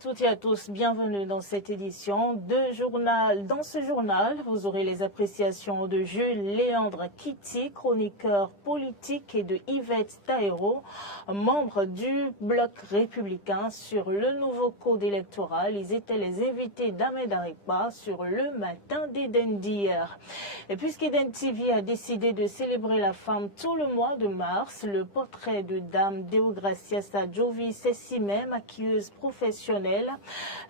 toutes et à tous, bienvenue dans cette édition de journal. Dans ce journal, vous aurez les appréciations de Jules Léandre Kitty, chroniqueur politique, et de Yvette Taïro, membre du bloc républicain, sur le nouveau code électoral. Ils étaient les invités d'Ahmed Arikba sur le matin d'Eden d'hier. Et puisqu'Eden TV a décidé de célébrer la femme tout le mois de mars, le portrait de Dame Deogracia Sadjovi, Sessimem, maquilleuse professionnelle,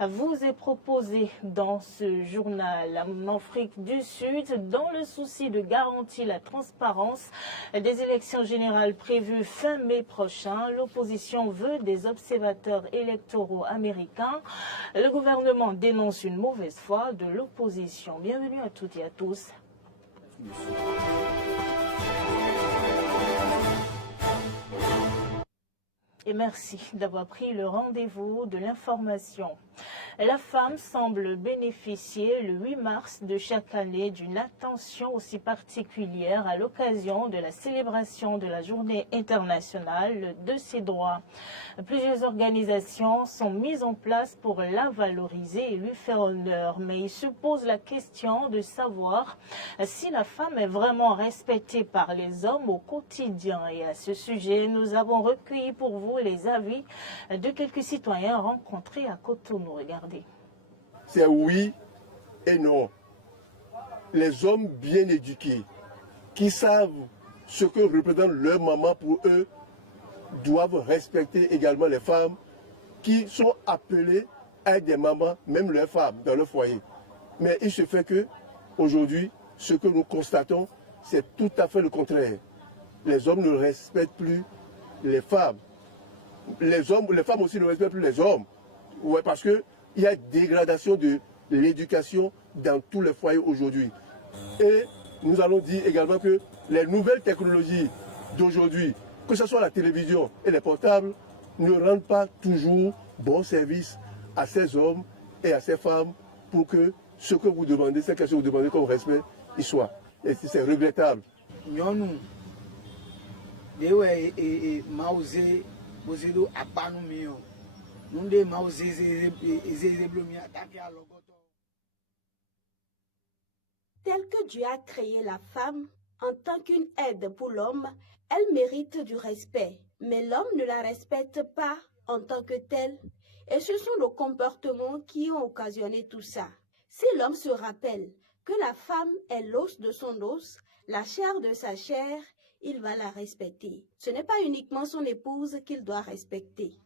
vous est proposé dans ce journal. En Afrique du Sud, dans le souci de garantir la transparence des élections générales prévues fin mai prochain, l'opposition veut des observateurs électoraux américains. Le gouvernement dénonce une mauvaise foi de l'opposition. Bienvenue à toutes et à tous. Et merci d'avoir pris le rendez-vous de l'information. La femme semble bénéficier le 8 mars de chaque année d'une attention aussi particulière à l'occasion de la célébration de la Journée internationale de ses droits. Plusieurs organisations sont mises en place pour la valoriser et lui faire honneur, mais il se pose la question de savoir si la femme est vraiment respectée par les hommes au quotidien. Et à ce sujet, nous avons recueilli pour vous les avis de quelques citoyens rencontrés à Cotonou. Regardez. C'est oui et non. Les hommes bien éduqués, qui savent ce que représente leur maman pour eux, doivent respecter également les femmes qui sont appelées à être des mamans, même leurs femmes, dans leur foyer. Mais il se fait que, aujourd'hui, ce que nous constatons, c'est tout à fait le contraire. Les hommes ne respectent plus les femmes. Les femmes aussi ne respectent plus les hommes. Ouais, parce qu'il y a dégradation de l'éducation dans tous les foyers aujourd'hui. Et nous allons dire également que les nouvelles technologies d'aujourd'hui, que ce soit la télévision et les portables, ne rendent pas toujours bon service à ces hommes et à ces femmes pour que ce que vous demandez, ces questions que vous demandez comme respect, y soit. Et c'est regrettable. Tel que Dieu a créé la femme en tant qu'une aide pour l'homme, elle mérite du respect. Mais l'homme ne la respecte pas en tant que telle. Et ce sont nos comportements qui ont occasionné tout ça. Si l'homme se rappelle que la femme est l'os de son os, la chair de sa chair, il va la respecter. Ce n'est pas uniquement son épouse qu'il doit respecter.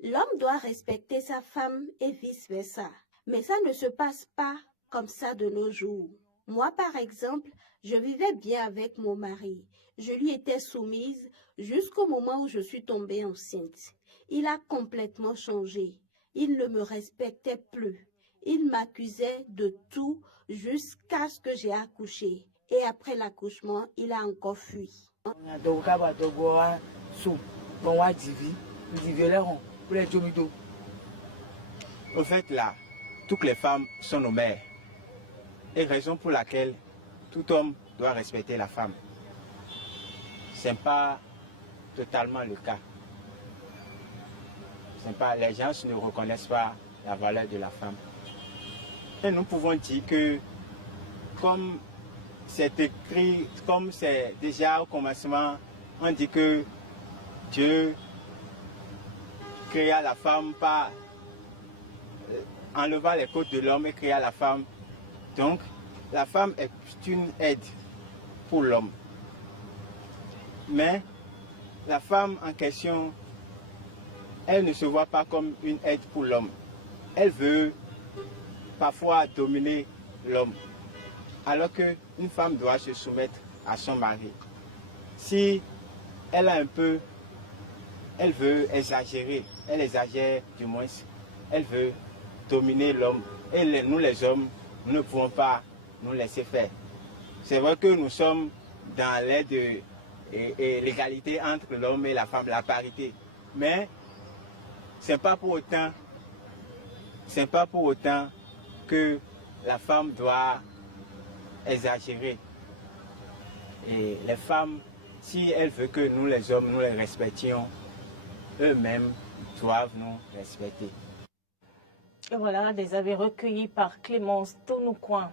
L'homme doit respecter sa femme et vice-versa. Mais ça ne se passe pas comme ça de nos jours. Moi, par exemple, je vivais bien avec mon mari. Je lui étais soumise jusqu'au moment où je suis tombée enceinte. Il a complètement changé. Il ne me respectait plus. Il m'accusait de tout jusqu'à ce que j'ai accouché. Et après l'accouchement, il a encore fui. Au fait, là, toutes les femmes sont nos mères. Et raison pour laquelle tout homme doit respecter la femme. Ce n'est pas totalement le cas. Les gens ne reconnaissent pas la valeur de la femme. Et nous pouvons dire que, comme c'est écrit, comme c'est déjà au commencement, on dit que Dieu créa la femme par enlevant les côtes de l'homme et créa la femme. Donc, la femme est une aide pour l'homme. Mais la femme en question, elle ne se voit pas comme une aide pour l'homme. Elle veut parfois dominer l'homme. Alors qu'une femme doit se soumettre à son mari. Si elle a un peu, elle veut exagérer, elle exagère du moins, elle veut dominer l'homme. Et nous les hommes, nous ne pouvons pas nous laisser faire. C'est vrai que nous sommes dans l'aide et l'égalité entre l'homme et la femme, la parité. Mais ce n'est pas pour autant ce n'est pas pour autant que la femme doit exagérer. Et les femmes, si elles veulent que nous les hommes, nous les respections, eux-mêmes doivent nous respecter. Et voilà, des avis recueillis par Clémence Tonoucoin.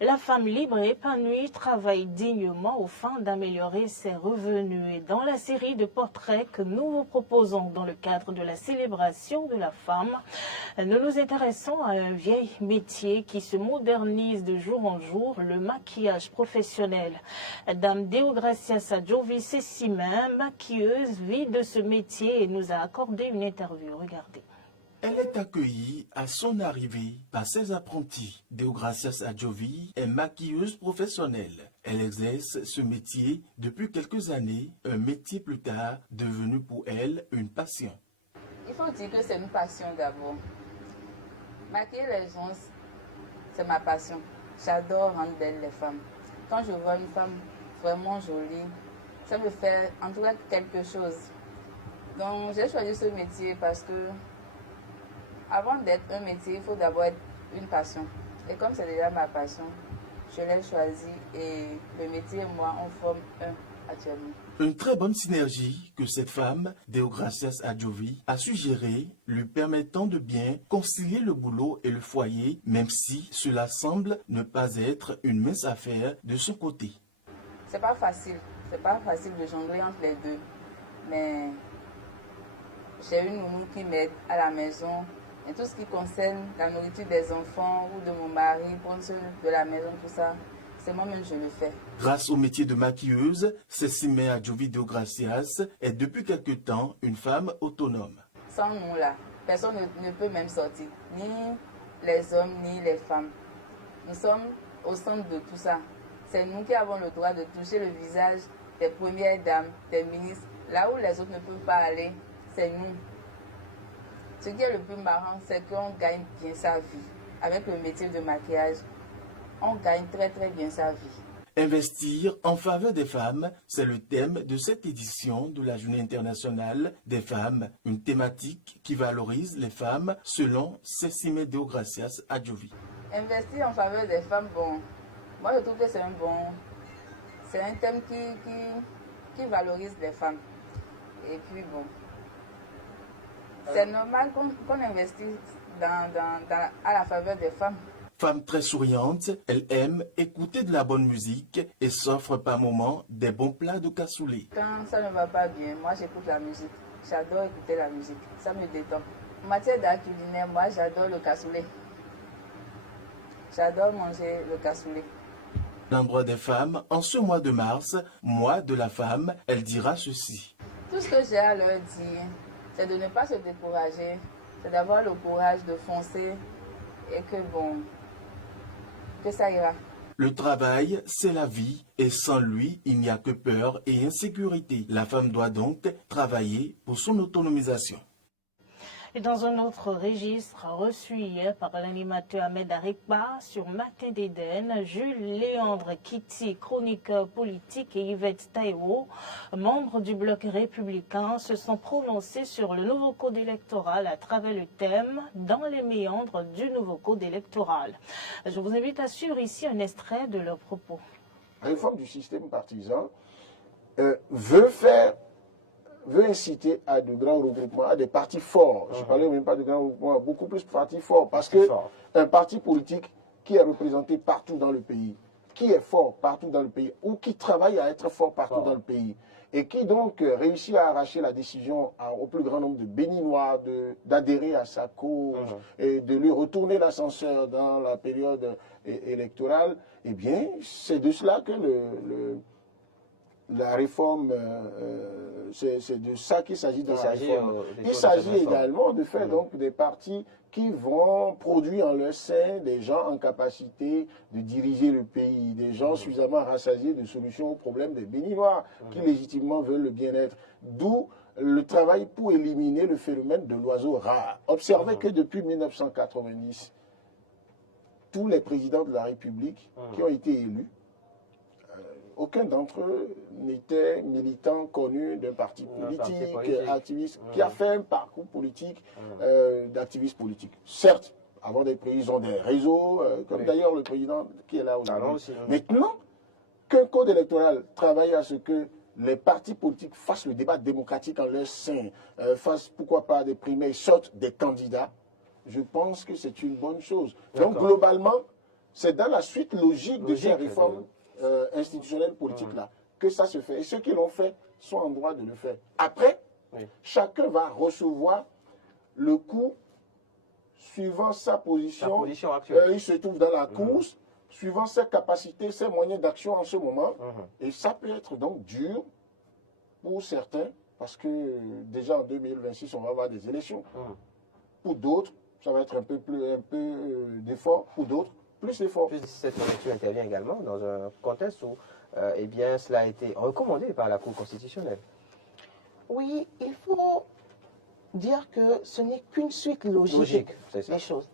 La femme libre et épanouie travaille dignement aux fins d'améliorer ses revenus. Et dans la série de portraits que nous vous proposons dans le cadre de la célébration de la femme, nous nous intéressons à un vieil métier qui se modernise de jour en jour, le maquillage professionnel. Dame Deogracia Sadjovi Sessimin, maquilleuse, vit de ce métier et nous a accordé une interview. Regardez. Elle est accueillie à son arrivée par ses apprentis. Deogracia Sadjovi est maquilleuse professionnelle. Elle exerce ce métier depuis quelques années, un métier plus tard devenu pour elle une passion. Il faut dire que c'est une passion d'abord. Maquiller les gens, c'est ma passion. J'adore rendre belles les femmes. Quand je vois une femme vraiment jolie, ça me fait en tout cas quelque chose. Donc j'ai choisi ce métier parce que avant d'être un métier, il faut d'abord être une passion. Et comme c'est déjà ma passion, je l'ai choisi et le métier et moi, on forme un actuellement. Une très bonne synergie que cette femme, Deogracia Sadjovi, a su gérer, lui permettant de bien concilier le boulot et le foyer, même si cela semble ne pas être une mince affaire de son côté. C'est pas facile de jongler entre les deux. Mais j'ai une nounou qui m'aide à la maison. Et tout ce qui concerne la nourriture des enfants ou de mon mari, prendre soin de la maison, tout ça, c'est moi-même je le fais. Grâce au métier de maquilleuse, Sessime Adjovi Deogracias est depuis quelque temps une femme autonome. Sans nous là, personne ne peut même sortir, ni les hommes ni les femmes. Nous sommes au centre de tout ça. C'est nous qui avons le droit de toucher le visage des premières dames, des ministres. Là où les autres ne peuvent pas aller, c'est nous. Ce qui est le plus marrant, c'est qu'on gagne bien sa vie. Avec le métier de maquillage, on gagne très très bien sa vie. Investir en faveur des femmes, c'est le thème de cette édition de la Journée internationale des femmes, une thématique qui valorise les femmes selon Sessime Deogracias Adjovi. Investir en faveur des femmes, bon, moi je trouve que c'est un thème qui valorise les femmes. Et puis bon, c'est normal qu'on investisse à la faveur des femmes. Femme très souriante, elle aime écouter de la bonne musique et s'offre par moments des bons plats de cassoulet. Quand ça ne va pas bien, moi j'écoute la musique. J'adore écouter la musique, ça me détend. En matière d'art culinaire, moi j'adore le cassoulet. J'adore manger le cassoulet. L'endroit des femmes, en ce mois de mars, mois de la femme, elle dira ceci. Tout ce que j'ai à leur dire, c'est de ne pas se décourager, c'est d'avoir le courage de foncer et que ça ira. Le travail, c'est la vie et sans lui, il n'y a que peur et insécurité. La femme doit donc travailler pour son autonomisation. Et dans un autre registre reçu hier par l'animateur Ahmed Arikba sur Matin d'Éden, Jules Léandre Kitty, chroniqueur politique, et Yvette Taïwo, membres du bloc républicain, se sont prononcés sur le nouveau code électoral à travers le thème « Dans les méandres du nouveau code électoral ». Je vous invite à suivre ici un extrait de leurs propos. La réforme du système partisan veut inciter à de grands regroupements, à des partis forts. Je ne parlais même pas de grands regroupements, beaucoup plus de partis forts. Parce qu'un parti politique qui est représenté partout dans le pays, qui est fort partout dans le pays, ou qui travaille à être fort partout dans le pays, et qui donc réussit à arracher la décision au plus grand nombre de Béninois d'adhérer à sa cause et de lui retourner l'ascenseur dans la période électorale, eh bien, c'est de cela que la réforme, c'est de ça qu'il s'agit dans la réforme. Il s'agit également de faire donc des partis qui vont produire en leur sein des gens en capacité de diriger le pays, des gens suffisamment rassasiés de solutions aux problèmes des Béninois qui légitimement veulent le bien-être. D'où le travail pour éliminer le phénomène de l'oiseau rare. Observez que depuis 1990, tous les présidents de la République qui ont été élus, aucun d'entre eux n'était militant connu d'un parti politique, activiste, qui a fait un parcours politique d'activiste politique. Certes, Avant d'être président, ils ont des réseaux, comme d'ailleurs le président qui est là aujourd'hui. Maintenant, qu'un code électoral travaille à ce que les partis politiques fassent le débat démocratique en leur sein, fassent pourquoi pas des primaires, sortent des candidats, je pense que c'est une bonne chose. Donc globalement, c'est dans la suite logique de ces réformes institutionnelles politiques-là que ça se fait. Et ceux qui l'ont fait sont en droit de le faire. Après, chacun va recevoir le coup suivant sa position actuelle. Il se trouve dans la course, suivant ses capacités, ses moyens d'action en ce moment. Et ça peut être donc dur pour certains, parce que déjà en 2026, on va avoir des élections. Pour d'autres, ça va être un peu d'effort. Pour d'autres, plus d'effort. Cette lecture intervient également dans un contexte où eh bien, cela a été recommandé par la Cour constitutionnelle. Oui, il faut dire que ce n'est qu'une suite logique des choses.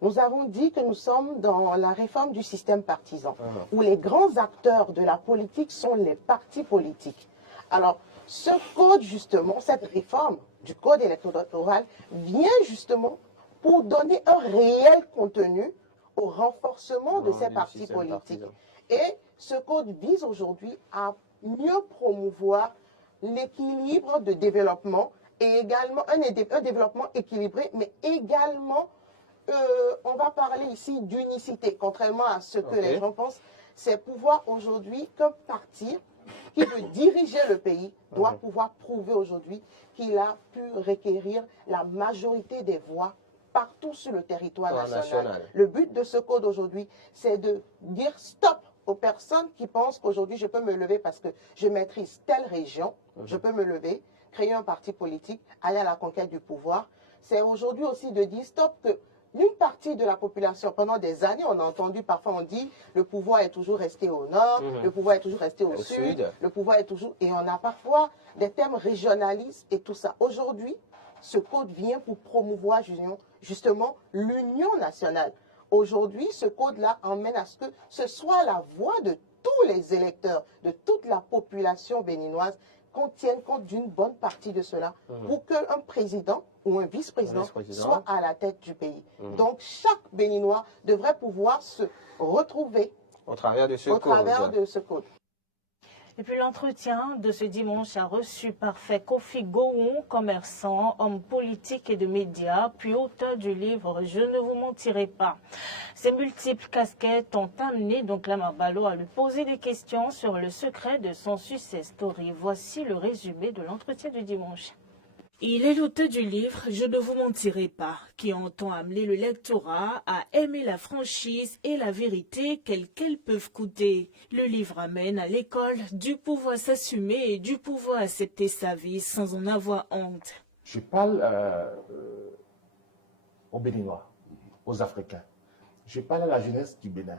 Nous avons dit que nous sommes dans la réforme du système partisan, où les grands acteurs de la politique sont les partis politiques. Alors, ce code, justement, cette réforme du code électoral vient justement pour donner un réel contenu au renforcement de ces partis politiques. Et ce code vise aujourd'hui à mieux promouvoir l'équilibre de développement et également un développement équilibré, mais également, on va parler ici d'unicité, contrairement à ce que les gens pensent, c'est pouvoir aujourd'hui qu'un parti qui veut diriger le pays doit pouvoir prouver aujourd'hui qu'il a pu requérir la majorité des voix partout sur le territoire national. Le but de ce code aujourd'hui, c'est de dire stop aux personnes qui pensent qu'aujourd'hui je peux me lever parce que je maîtrise telle région, je peux me lever, créer un parti politique, aller à la conquête du pouvoir. C'est aujourd'hui aussi de dire stop que une partie de la population, pendant des années, on a entendu, parfois on dit, le pouvoir est toujours resté au nord, le pouvoir est toujours resté au sud, le pouvoir est toujours... Et on a parfois des thèmes régionalistes et tout ça. Aujourd'hui, ce code vient pour promouvoir justement l'union nationale. Aujourd'hui, ce code-là emmène à ce que ce soit la voix de tous les électeurs, de toute la population béninoise, qu'on tienne compte d'une bonne partie de cela pour qu'un président ou un vice-président soit à la tête du pays. Donc, chaque Béninois devrait pouvoir se retrouver au travers de ce code. Et puis l'entretien de ce dimanche a reçu parfait Kofi Gowon, commerçant, homme politique et de médias, puis auteur du livre « Je ne vous mentirai pas ». Ses multiples casquettes ont amené donc Lamar Ballo à lui poser des questions sur le secret de son success story. Voici le résumé de l'entretien du dimanche. Il est l'auteur du livre « Je ne vous mentirai pas » qui entend amener le lectorat à aimer la franchise et la vérité qu'elles peuvent coûter. Le livre amène à l'école du pouvoir s'assumer et du pouvoir accepter sa vie sans en avoir honte. Je parle aux Béninois, aux Africains. Je parle à la jeunesse du Bénin.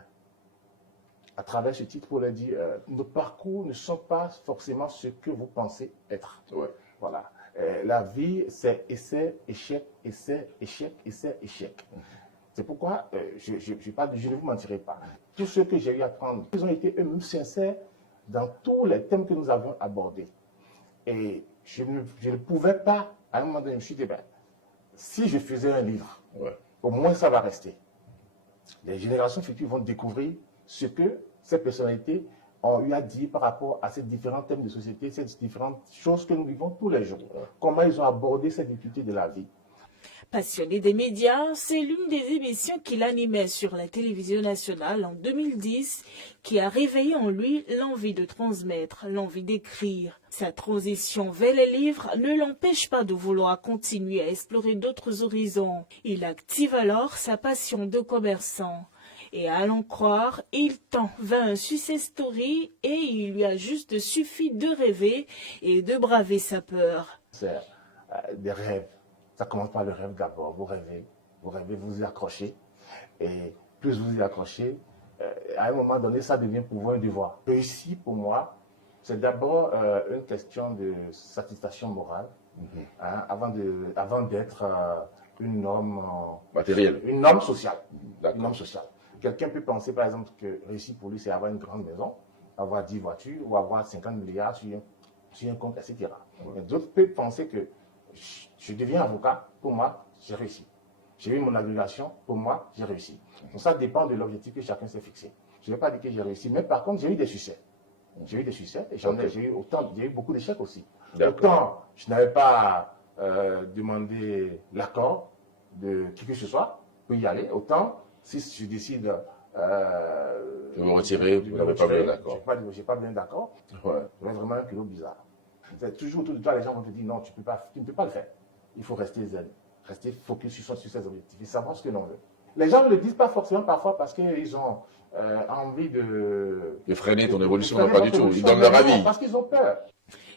À travers ce titre, pour leur dire, nos parcours ne sont pas forcément ce que vous pensez être. Voilà. La vie, c'est essai, échec, essai, échec, essai, échec. C'est pourquoi je parle de je ne vous mentirai pas. Tous ceux que j'ai eu à prendre, ils ont été eux-mêmes sincères dans tous les thèmes que nous avons abordés. Et je ne pouvais pas, à un moment donné, je me suis dit, si je faisais un livre, au moins ça va rester. Les générations futures vont découvrir ce que ces personnalités ont eu à dire par rapport à ces différents thèmes de société, ces différentes choses que nous vivons tous les jours. Comment ils ont abordé ces difficultés de la vie. Passionné des médias, c'est l'une des émissions qu'il animait sur la télévision nationale en 2010 qui a réveillé en lui l'envie de transmettre, l'envie d'écrire. Sa transition vers les livres ne l'empêche pas de vouloir continuer à explorer d'autres horizons. Il active alors sa passion de commerçant. Et à l'en croire, il tend vers un success story et il lui a juste suffi de rêver et de braver sa peur. C'est des rêves. Ça commence par le rêve d'abord. Vous rêvez, vous y accrochez. Et plus vous y accrochez, à un moment donné, ça devient pour vous un devoir. Réussir pour moi, c'est d'abord une question de satisfaction morale, avant d'être une norme matérielle, une norme sociale. Une norme sociale. Quelqu'un peut penser, par exemple, que réussir pour lui, c'est avoir une grande maison, avoir 10 voitures ou avoir 50 milliards sur un compte, etc. D'autres peuvent penser que je deviens avocat, pour moi, j'ai réussi. J'ai eu mon agrégation, pour moi, j'ai réussi. Donc ça dépend de l'objectif que chacun s'est fixé. Je ne vais pas dire que j'ai réussi, mais par contre, j'ai eu des succès. J'ai eu des succès et j'ai eu beaucoup d'échecs aussi. Autant je n'avais pas demandé l'accord de qui que ce soit pour y aller, autant si je décide de me retirer, vous n'avez pas besoin d'accord. Je n'ai pas besoin d'accord. Ouais. C'est vraiment un kilo bizarre. C'est toujours autour de toi, les gens vont te dire non, tu ne peux pas le faire. Il faut rester zen, rester focus sur ses objectifs et savoir ce que l'on veut. Les gens ne le disent pas forcément parfois parce qu'ils ont envie de freiner ton évolution, non pas du tout. Ils donnent leur avis. Parce qu'ils ont peur.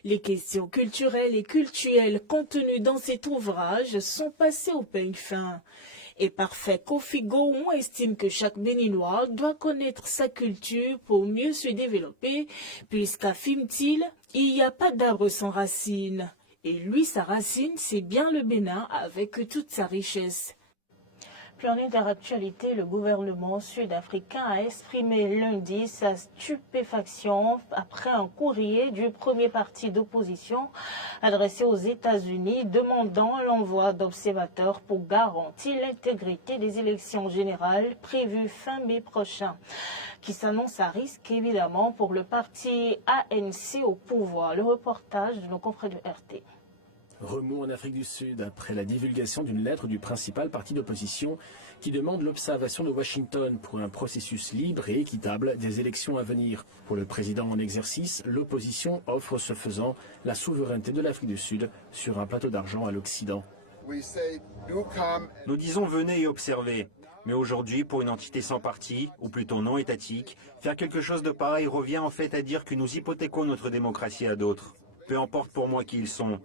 Les questions culturelles et cultuelles contenues dans cet ouvrage sont passées au peigne fin. Et parfait Kofi Gowon estime que chaque Béninois doit connaître sa culture pour mieux se développer, puisqu'affirme-t-il, il n'y a pas d'arbre sans racines. Et lui, sa racine, c'est bien le Bénin avec toute sa richesse. Puis en interactualité, le gouvernement sud-africain a exprimé lundi sa stupéfaction après un courrier du premier parti d'opposition adressé aux États-Unis demandant l'envoi d'observateurs pour garantir l'intégrité des élections générales prévues fin mai prochain, qui s'annonce à risque évidemment pour le parti ANC au pouvoir. Le reportage de nos confrères de RT. Remous en Afrique du Sud après la divulgation d'une lettre du principal parti d'opposition qui demande l'observation de Washington pour un processus libre et équitable des élections à venir. Pour le président en exercice, l'opposition offre ce faisant la souveraineté de l'Afrique du Sud sur un plateau d'argent à l'Occident. Nous disons venez et observez. Mais aujourd'hui, pour une entité sans parti, ou plutôt non étatique, faire quelque chose de pareil revient en fait à dire que nous hypothéquons notre démocratie à d'autres. Peu importe pour moi qui ils sont.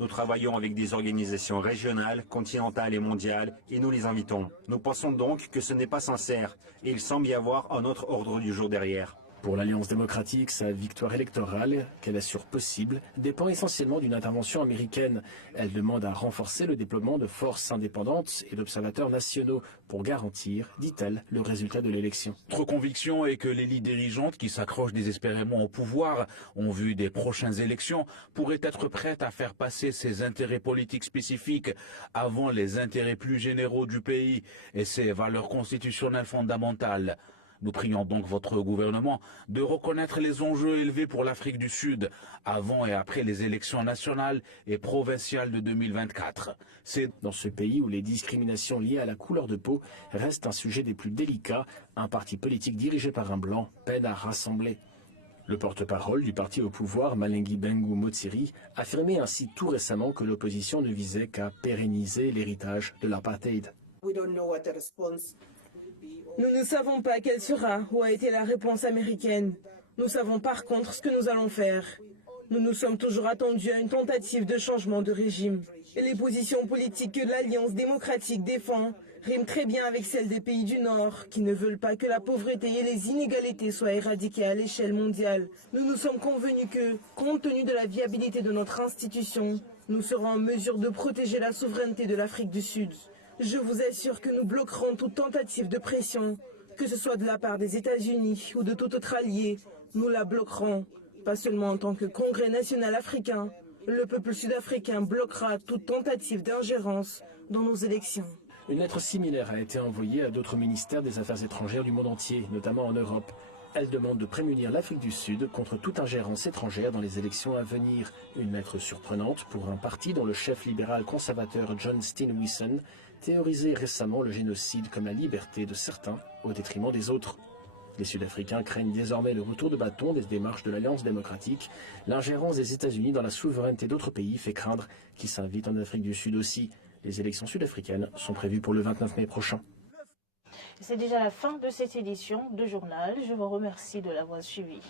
Nous travaillons avec des organisations régionales, continentales et mondiales et nous les invitons. Nous pensons donc que ce n'est pas sincère et il semble y avoir un autre ordre du jour derrière. Pour l'Alliance démocratique, sa victoire électorale, qu'elle assure possible, dépend essentiellement d'une intervention américaine. Elle demande à renforcer le déploiement de forces indépendantes et d'observateurs nationaux pour garantir, dit-elle, le résultat de l'élection. Notre conviction est que l'élite dirigeante qui s'accroche désespérément au pouvoir, en vue des prochaines élections, pourrait être prête à faire passer ses intérêts politiques spécifiques avant les intérêts plus généraux du pays et ses valeurs constitutionnelles fondamentales. Nous prions donc votre gouvernement de reconnaître les enjeux élevés pour l'Afrique du Sud avant et après les élections nationales et provinciales de 2024. C'est dans ce pays où les discriminations liées à la couleur de peau restent un sujet des plus délicats. Un parti politique dirigé par un blanc peine à rassembler. Le porte-parole du parti au pouvoir, Malengi Bengu Motsiri, affirmait ainsi tout récemment que l'opposition ne visait qu'à pérenniser l'héritage de l'apartheid. Nous ne savons pas quelle sera ou a été la réponse américaine. Nous savons par contre ce que nous allons faire. Nous nous sommes toujours attendus à une tentative de changement de régime. Et les positions politiques que l'Alliance démocratique défend riment très bien avec celles des pays du Nord qui ne veulent pas que la pauvreté et les inégalités soient éradiquées à l'échelle mondiale. Nous nous sommes convenus que, compte tenu de la viabilité de notre institution, nous serons en mesure de protéger la souveraineté de l'Afrique du Sud. Je vous assure que nous bloquerons toute tentative de pression, que ce soit de la part des États-Unis ou de tout autre allié. Nous la bloquerons, pas seulement en tant que Congrès national africain. Le peuple sud-africain bloquera toute tentative d'ingérence dans nos élections. Une lettre similaire a été envoyée à d'autres ministères des Affaires étrangères du monde entier, notamment en Europe. Elle demande de prémunir l'Afrique du Sud contre toute ingérence étrangère dans les élections à venir. Une lettre surprenante pour un parti dont le chef libéral conservateur John Steenhuisen théorisait récemment le génocide comme la liberté de certains au détriment des autres. Les Sud-Africains craignent désormais le retour de bâton des démarches de l'Alliance démocratique. L'ingérence des États-Unis dans la souveraineté d'autres pays fait craindre qu'ils s'invitent en Afrique du Sud aussi. Les élections sud-africaines sont prévues pour le 29 mai prochain. C'est déjà la fin de cette édition de journal. Je vous remercie de l'avoir suivi.